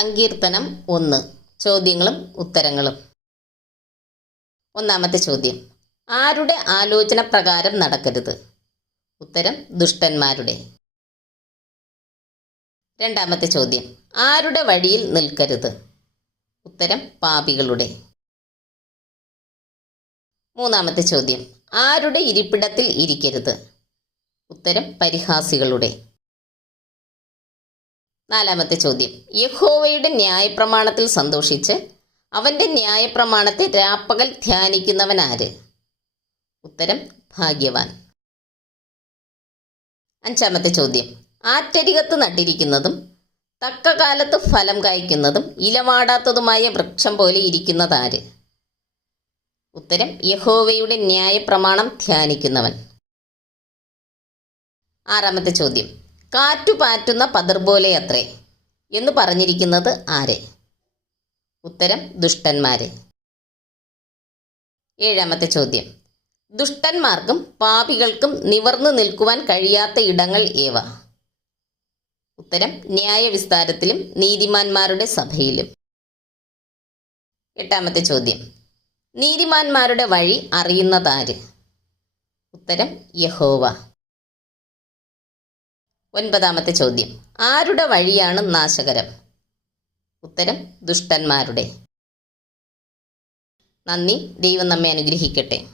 സങ്കീർത്തനം ഒന്ന്. ചോദ്യങ്ങളും ഉത്തരങ്ങളും. ഒന്നാമത്തെ ചോദ്യം. ആരുടെ ആലോചന പ്രകാരം നടക്കരുത്? ഉത്തരം ദുഷ്ടന്മാരുടെ. രണ്ടാമത്തെ ചോദ്യം. ആരുടെ വഴിയിൽ നിൽക്കരുത്? ഉത്തരം പാപികളുടെ. മൂന്നാമത്തെ ചോദ്യം. ആരുടെ ഇരിപ്പിടത്തിൽ ഇരിക്കരുത്? ഉത്തരം പരിഹാസികളുടെ. നാലാമത്തെ ചോദ്യം. യഹോവയുടെ ന്യായപ്രമാണത്തിൽ സന്തോഷിച്ച് അവന്റെ ന്യായപ്രമാണത്തെ രാപ്പകൽ ധ്യാനിക്കുന്നവൻ ആര് ഉത്തരം ഭാഗ്യവാൻ. അഞ്ചാമത്തെ ചോദ്യം. ആറ്റരികത്ത് നട്ടിരിക്കുന്നതും തക്ക കാലത്ത് ഫലം കായ്ക്കുന്നതും ഇലവാടാത്തതുമായ വൃക്ഷം പോലെ ഇരിക്കുന്നതാര്? ഉത്തരം യഹോവയുടെ ന്യായപ്രമാണം ധ്യാനിക്കുന്നവൻ. ആറാമത്തെ ചോദ്യം. കാറ്റു പാറ്റുന്ന പതിർ പോലെ അത്രേ എന്ന് പറഞ്ഞിരിക്കുന്നത് ആരെ? ഉത്തരം ദുഷ്ടന്മാരെ. ഏഴാമത്തെ ചോദ്യം. ദുഷ്ടന്മാർക്കും പാപികൾക്കും നിവർന്നു നിൽക്കുവാൻ കഴിയാത്ത ഇടങ്ങൾ ഏവ? ഉത്തരം ന്യായവിസ്താരത്തിലും നീതിമാന്മാരുടെ സഭയിലും. എട്ടാമത്തെ ചോദ്യം. നീതിമാന്മാരുടെ വഴി അറിയുന്നതാര്? ഉത്തരം യഹോവ. ഒൻപതാമത്തെ ചോദ്യം. ആരുടെ വഴിയാണ് നാശകരം? ഉത്തരം ദുഷ്ടന്മാരുടെ. നന്ദി. ദൈവം നമ്മെ അനുഗ്രഹിക്കട്ടെ.